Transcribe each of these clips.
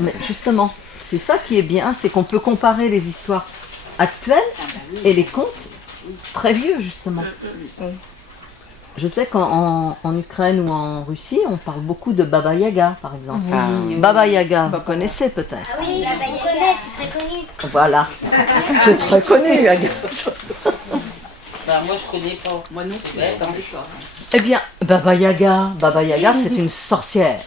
Mais justement, c'est ça qui est bien, c'est qu'on peut comparer les histoires actuelles et les contes très vieux, justement. Je sais qu'en Ukraine ou en Russie, on parle beaucoup de Baba Yaga, par exemple. Baba Yaga, vous connaissez peut-être. Ah oui, on connaît, c'est très connu. Voilà, c'est très connu, Yaga. Bah, moi, je connais pas. Moi non plus, Ouais, attendez pas. Eh bien, Baba Yaga, c'est une sorcière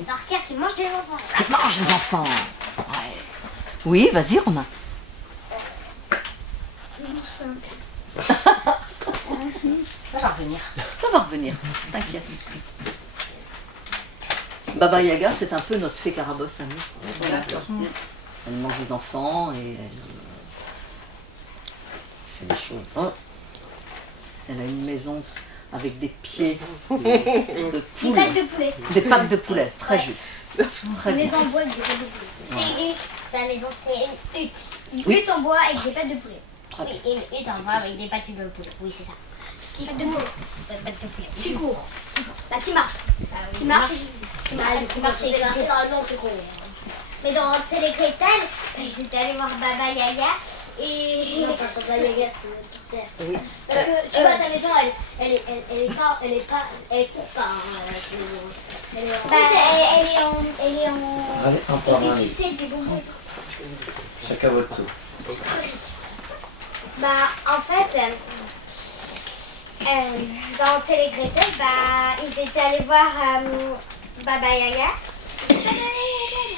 Une sorcière qui mange des enfants. qui mange les enfants. Ouais. Oui, vas-y, Romain. Ça va revenir. Ça va revenir, t'inquiète. Baba Yaga, c'est un peu notre fée Carabosse à nous. D'accord. Elle mange les enfants et C'est des choses. elle a une maison avec des pieds de Des poule. pattes de poulet. Des pattes de poulet, très Ouais. juste. Une Très bien. maison en bois avec des pattes de poulet. C'est une hutte. Sa maison, c'est une hutte. Une hutte en bois avec des pattes de poulet. Très Oui, et une hutte en bois avec des pattes de poulet. Oui, c'est ça. Qui pattes de poulet. Pattes de poulet. Qui court. Bah, qui marche. Qui marche. Qui marche et qui généralement, c'est con. Mais dans les Gretel, ils étaient allés voir Baba Yaga et. Non, pas Baba Yaga, c'est une sorcière. Oui. Parce que tu vois, sa maison, elle court pas. Elle est en. Des sucettes, des bonbons. Chacun votre tour. Bah, en fait, dans Télé Gretel, bah, ils étaient allés voir Baba Yaga.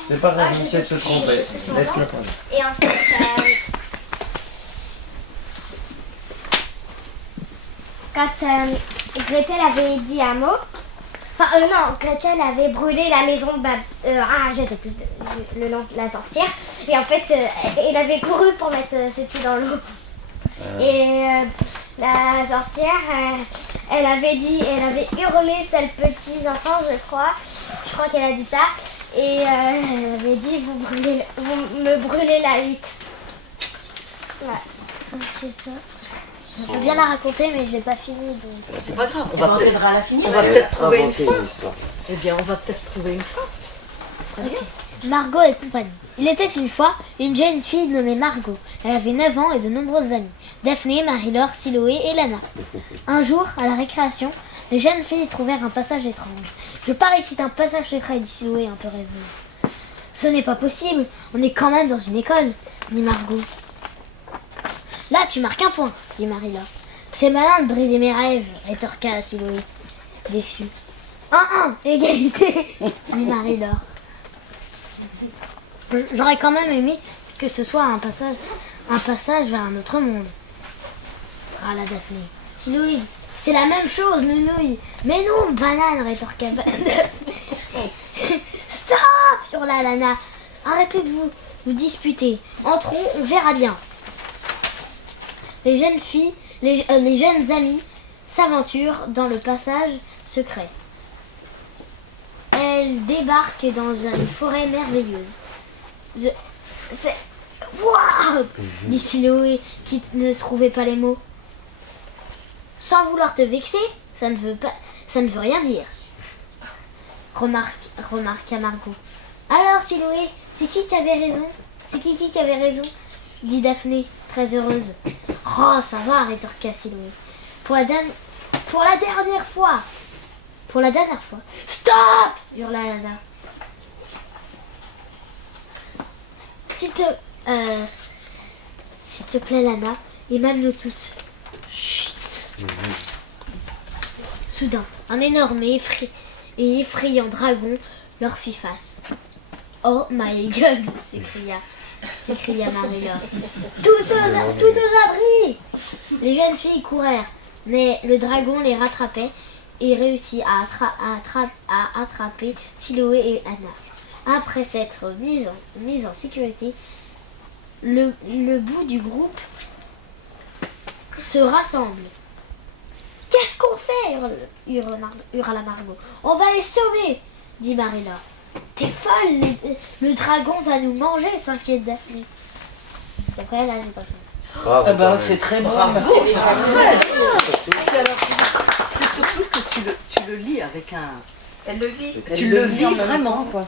C'est pas grave, Ah, on je sait sais- se tromper. je sais Laisse-le pas. prendre. Et en fait, quand Gretel avait dit un mot, enfin non, Gretel avait brûlé la maison de je sais plus le nom de la sorcière, et en fait, elle avait couru pour mettre ses pieds dans l'eau. Et la sorcière, elle avait hurlé, c'est le petit enfant, je crois qu'elle a dit ça, et elle avait dit, vous me brûlez la hutte. Ouais. Je veux bien la raconter, mais je l'ai pas fini. Donc... C'est pas grave, On va t'aidera à la finir. on va peut-être trouver une Inventer fin. une histoire. Eh bien, on va peut-être trouver une fin. Ce serait bien. Margot et compagnie. Il était une fois une jeune fille nommée Margot. Elle avait 9 ans et de nombreuses amies. Daphné, Marie-Laure, Siloé et Lana. Un jour, à la récréation, les jeunes filles trouvèrent un passage étrange. Je parie que c'est un passage secret, dit Siloé un peu rêveux. Ce n'est pas possible, on est quand même dans une école, dit Margot. Là, tu marques un point, dit Marie-Laure. C'est malin de briser mes rêves, rétorqua Siloé, déçu. 1-1, égalité, dit Marie-Laure. J'aurais quand même aimé que ce soit un passage vers un autre monde. Râla Daphné. Siloé, c'est la même chose, Nounouille. Mais non, banane, rétorqua Daphné. Stop, hurla Lana. Arrêtez de vous disputer. Entrons, on verra bien. Les jeunes filles, les jeunes amis s'aventurent dans le passage secret. Elles débarquent dans une forêt merveilleuse. C'est... Waouh, dit Siloé qui ne trouvait pas les mots. Sans vouloir te vexer, ça ne veut rien dire. Remarqua Margot. Alors Siloé, c'est qui avait raison? C'est qui avait raison? Dit Daphné, très heureuse. Oh, ça va, rétorqua Siloé. Pour la dernière fois. Pour la dernière fois. Stop, hurla Lana. S'il te plaît, Lana, et même nous toutes. Chut. Soudain, un énorme et effrayant dragon leur fit face. Oh my god, s'écria Marie-Laure. Tous aux abris! Les jeunes filles courèrent, mais le dragon les rattrapait et réussit à attraper Siloé et Anna. Après s'être mise en sécurité, le bout du groupe se rassemble. Qu'est-ce qu'on fait? Hurla Margot. On va les sauver, dit Marie-Laure. T'es folle, le dragon va nous manger, s'inquiète Daphné. Et après, là, j'ai pas fait. Bravo, Ah bah, Carmen. c'est très bon. C'est surtout que tu le lis avec un... Elle le vit. Tu le vis en même vraiment. temps, quoi.